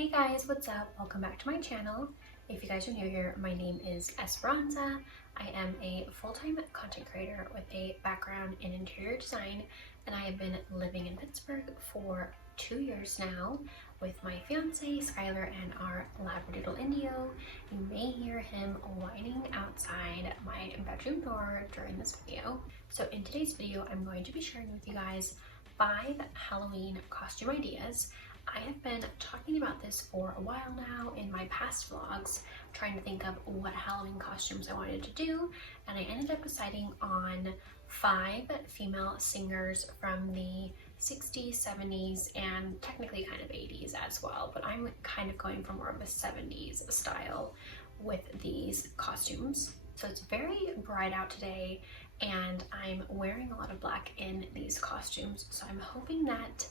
Hey guys, what's up? Welcome back to my channel. If you guys are new here, my name is Esperanza. I am a full-time content creator with a background in interior design, and I have been living in Pittsburgh for 2 years now with my fiance Skylar and our Labradoodle Indio. You may hear him whining outside my bedroom door during this video. So in today's video, I'm going to be sharing with you guys 5 Halloween costume ideas. I have been talking about this for a while now in my past vlogs, trying to think of what Halloween costumes I wanted to do, and I ended up deciding on 5 female singers from the 60s, 70s, and technically kind of 80s as well, but I'm kind of going for more of a 70s style with these costumes. So it's very bright out today, and I'm wearing a lot of black in these costumes, so I'm hoping that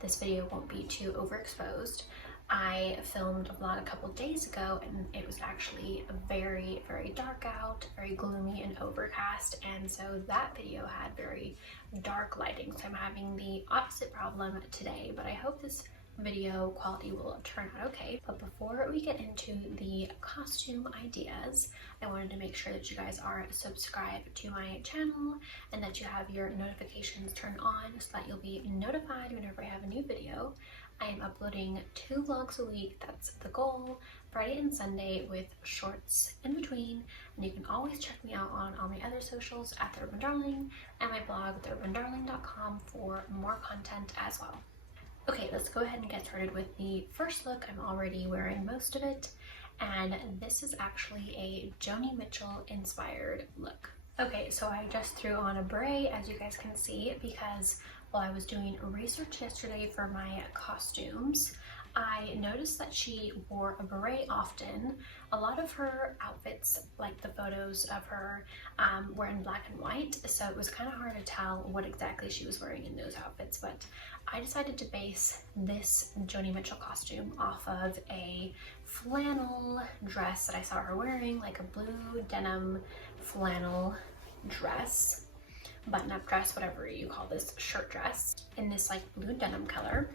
this video won't be too overexposed. I filmed a vlog a couple days ago and it was actually very dark out, very gloomy and overcast, and so that video had very dark lighting, so I'm having the opposite problem today, but I hope this video quality will turn out okay. But before we get into the costume ideas, I wanted to make sure that you guys are subscribed to my channel and that you have your notifications turned on so that you'll be notified whenever I have a new video. I am uploading 2 vlogs a week, that's the goal, Friday and Sunday, with shorts in between, and you can always check me out on all my other socials at The Urban Darling and my blog theurbandarling.com for more content as well. Okay, let's go ahead and get started with the first look. I'm already wearing most of it, and this is actually a Joni Mitchell inspired look. Okay, so I just threw on a beret, as you guys can see, because while I was doing research yesterday for my costumes, I noticed that she wore a beret often. A lot of her outfits, like the photos of her, were in black and white, so it was kind of hard to tell what exactly she was wearing in those outfits, but I decided to base this Joni Mitchell costume off of a flannel dress that I saw her wearing, like a blue denim flannel dress, button-up dress, whatever you call this shirt dress, in this like blue denim color.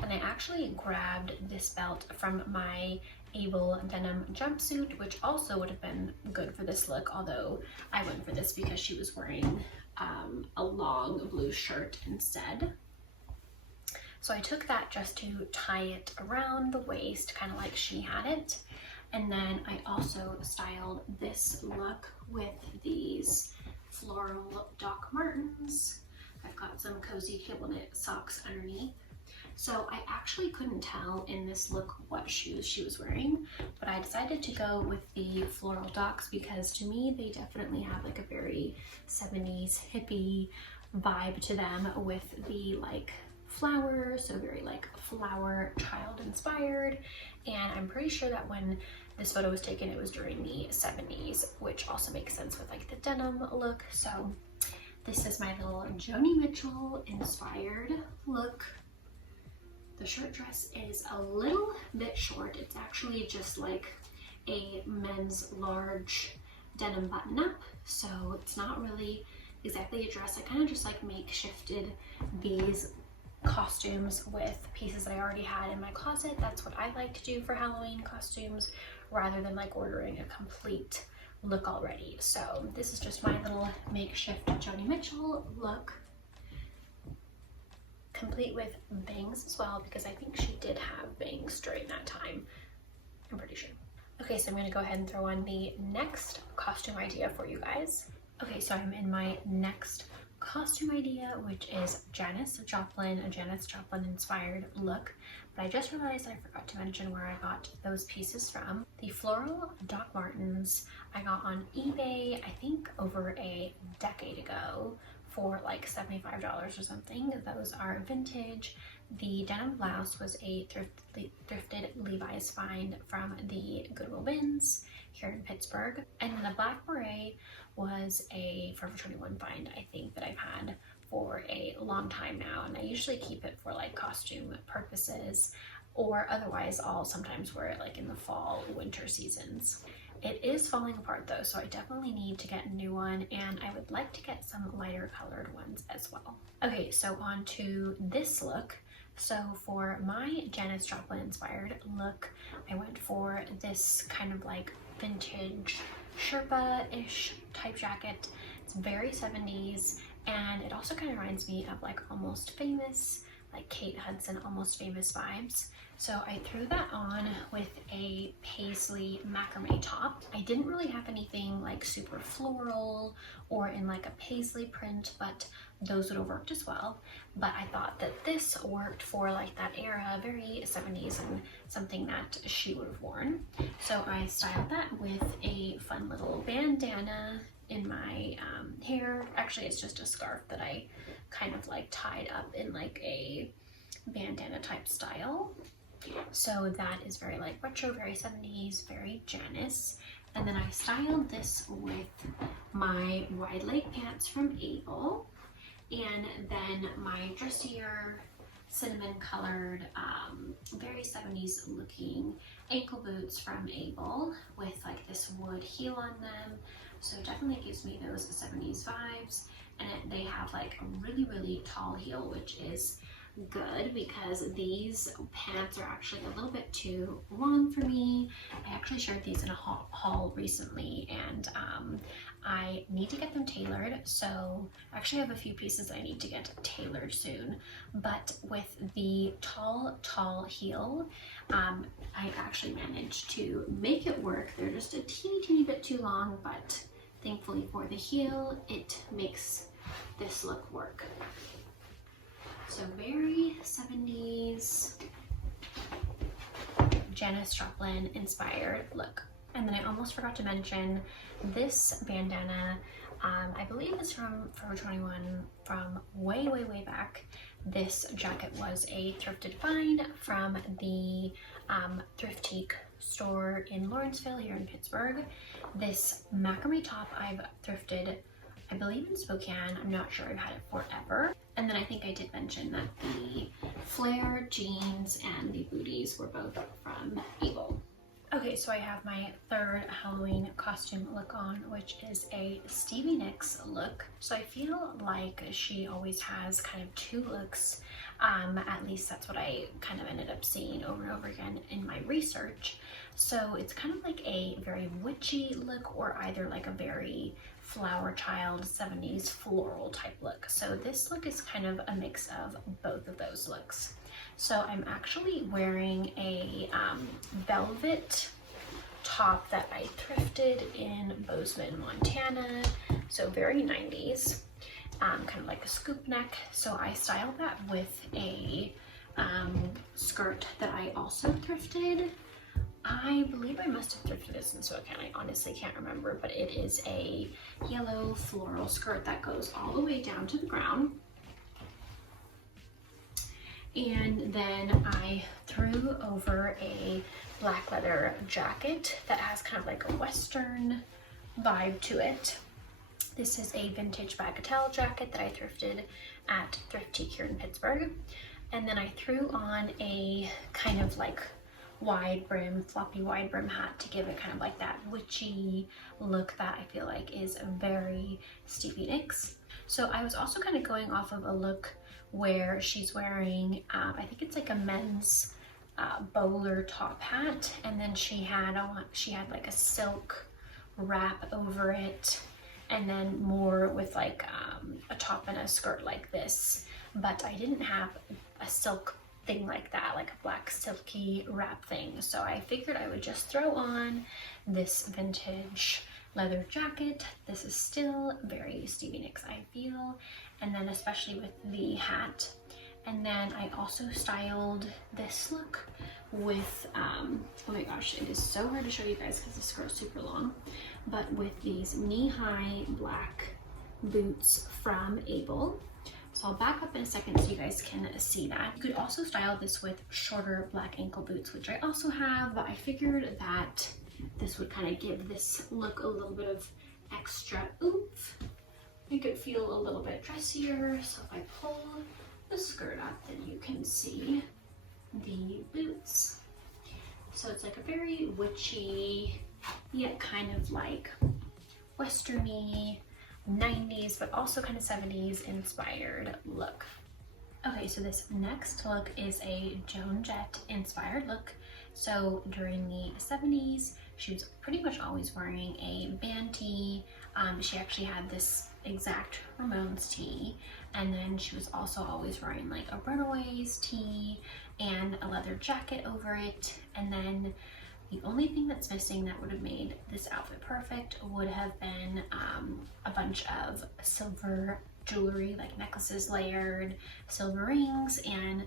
And I actually grabbed this belt from my Able denim jumpsuit, which also would have been good for this look, although I went for this because she was wearing a long blue shirt instead. So I took that just to tie it around the waist, kind of like she had it. And then I also styled this look with these floral Doc Martens. I've got some cozy cable knit socks underneath. So I actually couldn't tell in this look what shoes she was wearing, but I decided to go with the floral Docs because to me they definitely have like a very 70s hippie vibe to them with the like flowers, so very like flower child inspired. And I'm pretty sure that when this photo was taken it was during the 70s, which also makes sense with like the denim look. So this is my little Joni Mitchell inspired look. The shirt dress is a little bit short. It's actually just like a men's large denim button up, so it's not really exactly a dress. I kind of just like makeshifted these costumes with pieces that I already had in my closet. That's what I like to do for Halloween costumes rather than like ordering a complete look already. So this is just my little makeshift Joni Mitchell look, complete with bangs as well, because I think she did have bangs during that time, I'm pretty sure. Okay, so I'm gonna go ahead and throw on the next costume idea for you guys. Okay, so I'm in my next costume idea, which is Janis Joplin, a Janis Joplin inspired look, but I just realized I forgot to mention where I got those pieces from. The floral Doc Martens I got on eBay, I think over a decade ago, for like $75 or something. Those are vintage. The denim blouse was a thrifted Levi's find from the Goodwill bins here in Pittsburgh. And then the black beret was a Forever 21 find, I think, that I've had for a long time now. And I usually keep it for like costume purposes, or otherwise I'll sometimes wear it like in the fall, winter seasons. It is falling apart though, so I definitely need to get a new one, and I would like to get some lighter colored ones as well. Okay, so on to this look. So for my Janis Joplin inspired look, I went for this kind of like vintage Sherpa-ish type jacket. It's very 70s, and it also kind of reminds me of like Almost Famous, like Kate Hudson Almost Famous vibes. So I threw that on with a paisley macrame top. I didn't really have anything like super floral or in like a paisley print, but those would have worked as well. But I thought that this worked for like that era, very 70s, and something that she would have worn. So I styled that with a fun little bandana in my hair. Actually, it's just a scarf that I kind of like tied up in like a bandana type style. So that is very like retro, very 70s, very Janis. And then I styled this with my wide leg pants from Able, and then my dressier cinnamon colored, very 70s looking ankle boots from Able with like this wood heel on them. So it definitely gives me those 70s vibes. And they have like a really, really tall heel, which is good because these pants are actually a little bit too long for me. I actually shared these in a haul recently, and I need to get them tailored. So I actually have a few pieces I need to get tailored soon, but with the tall heel, I actually managed to make it work. They're just a teeny bit too long, but thankfully for the heel, it makes this look work. So very 70s Janis Joplin inspired look. And then I almost forgot to mention this bandana. I believe it's from Forever 21 from way back. This jacket was a thrifted find from the Thriftique store in Lawrenceville here in Pittsburgh. This macrame top I've thrifted, I believe, in Spokane. I'm not sure I've had it forever. And then I think I did mention that the flare jeans and the booties were both from Able. Okay, so I have my third Halloween costume look on, which is a Stevie Nicks look. So I feel like she always has kind of two looks. At least that's what I kind of ended up seeing over and over again in my research. So it's kind of like a very witchy look, or either like a very flower child 70s floral type look. So this look is kind of a mix of both of those looks. So I'm actually wearing a velvet top that I thrifted in Bozeman, Montana. So very 90s, kind of like a scoop neck. So I styled that with a skirt that I also thrifted. I believe I must have thrifted this in Spokane. I honestly can't remember, but it is a yellow floral skirt that goes all the way down to the ground. And then I threw over a black leather jacket that has kind of like a Western vibe to it. This is a vintage bagatelle jacket that I thrifted at Thriftique here in Pittsburgh. And then I threw on a kind of like wide brim, floppy wide brim hat to give it kind of like that witchy look that I feel like is very Stevie Nicks. So I was also kind of going off of a look where she's wearing, I think it's like a men's bowler top hat, and then she had like a silk wrap over it, and then more with like a top and a skirt like this. But I didn't have a silk thing like that, like a black silky wrap thing. So I figured I would just throw on this vintage leather jacket. This is still very Stevie Nicks, I feel. And then especially with the hat. And then I also styled this look with, oh my gosh, it is so hard to show you guys because the skirt's super long, but with these knee-high black boots from Able. So I'll back up in a second so you guys can see that. You could also style this with shorter black ankle boots, which I also have, but I figured that this would kind of give this look a little bit of extra oomph. Make it feel a little bit dressier. So if I pull the skirt up, then you can see the boots. So it's like a very witchy, yet kind of like westerny, 90s, but also kind of 70s inspired look. Okay, so this next look is a Joan Jett inspired look. So during the 70s, she was pretty much always wearing a band tee. She actually had this exact Ramones tee, and then she was also always wearing like a Runaways tee and a leather jacket over it. And then the only thing that's missing that would have made this outfit perfect would have been a bunch of silver jewelry, like necklaces layered, silver rings, and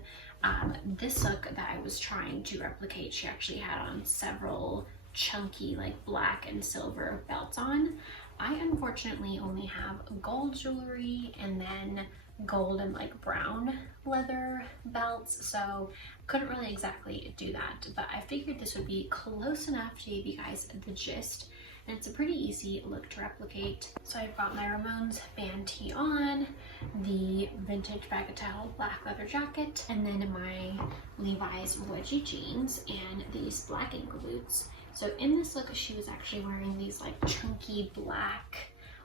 this look that I was trying to replicate, she actually had on several chunky like black and silver belts on. I unfortunately only have gold jewelry and then gold and like brown leather belts, so couldn't really exactly do that, but I figured this would be close enough to give you guys the gist. And it's a pretty easy look to replicate. So I've got my Ramones band tee on, the vintage bagatelle black leather jacket, and then my Levi's wedgie jeans and these black ankle boots. So in this look, she was actually wearing these like chunky black,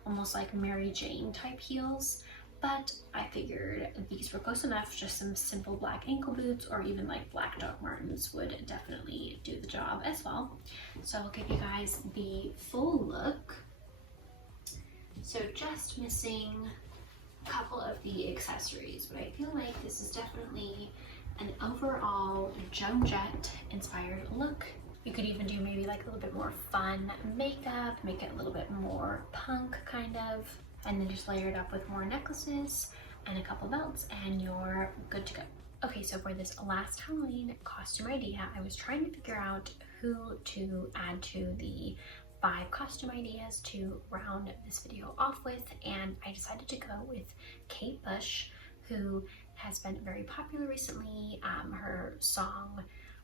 almost like Mary Jane type heels. But I figured these were close enough, just some simple black ankle boots or even like black Doc Martens would definitely do the job as well. So I'll give you guys the full look. So just missing a couple of the accessories, but I feel like this is definitely an overall Joan Jett inspired look. You could even do maybe like a little bit more fun makeup, make it a little bit more punk kind of, and then just layer it up with more necklaces and a couple belts and you're good to go. Okay, so for this last Halloween costume idea, I was trying to figure out who to add to the 5 costume ideas to round this video off with, and I decided to go with Kate Bush, who has been very popular recently. Her song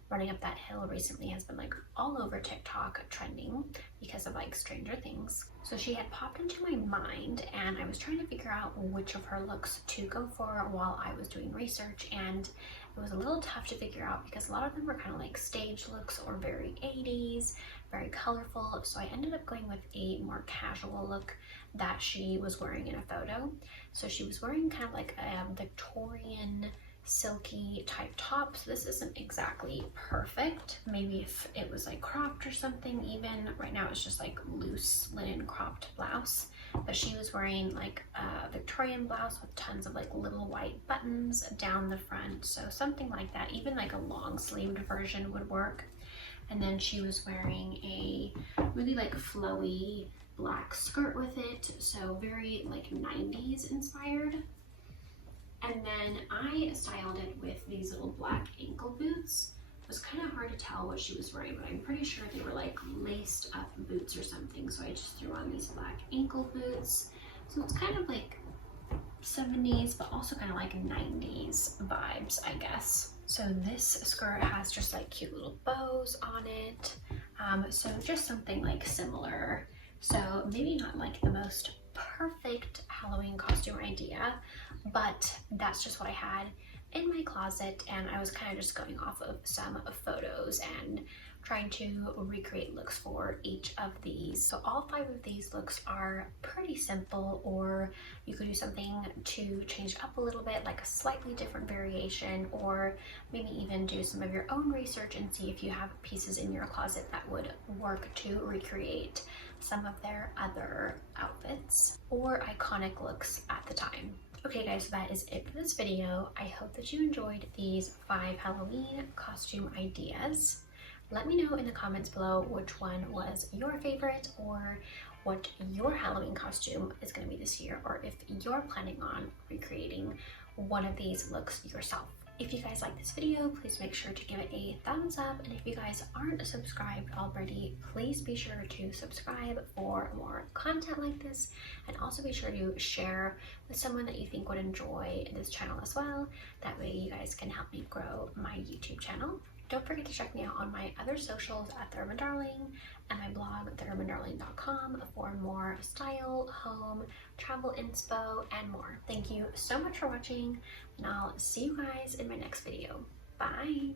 Running Up That Hill recently has been like all over TikTok trending because of like Stranger Things. So she had popped into my mind and I was trying to figure out which of her looks to go for while I was doing research, and it was a little tough to figure out because a lot of them were kind of like stage looks or very 80s, very colorful. So I ended up going with a more casual look that she was wearing in a photo. So she was wearing kind of like a Victorian silky type top, so this isn't exactly perfect. Maybe if it was like cropped or something. Even right now it's just like loose linen cropped blouse, but she was wearing like a Victorian blouse with tons of like little white buttons down the front, so something like that. Even like a long sleeved version would work. And then she was wearing a really like flowy black skirt with it, so very like 90s inspired. And then I styled it with these little black ankle boots. It was kind of hard to tell what she was wearing, but I'm pretty sure they were like laced up boots or something. So I just threw on these black ankle boots. So it's kind of like 70s, but also kind of like 90s vibes, I guess. So this skirt has just like cute little bows on it. So just something like similar. So maybe not like the most perfect Halloween costume idea, but that's just what I had in my closet, and I was kind of just going off of some photos and trying to recreate looks for each of these. So all 5 of these looks are pretty simple, or you could do something to change up a little bit, like a slightly different variation, or maybe even do some of your own research and see if you have pieces in your closet that would work to recreate some of their other outfits or iconic looks at the time. Okay guys, so that is it for this video. I hope that you enjoyed these 5 Halloween costume ideas. Let me know in the comments below which one was your favorite, or what your Halloween costume is going to be this year, or if you're planning on recreating one of these looks yourself. If you guys like this video, please make sure to give it a thumbs up, and if you guys aren't subscribed already, please be sure to subscribe for more content like this, and also be sure to share with someone that you think would enjoy this channel as well. That way you guys can help me grow my YouTube channel. Don't forget to check me out on my other socials at The Urban Darling and my blog, theurbandarling.com, for more style, home, travel inspo, and more. Thank you so much for watching, and I'll see you guys in my next video. Bye!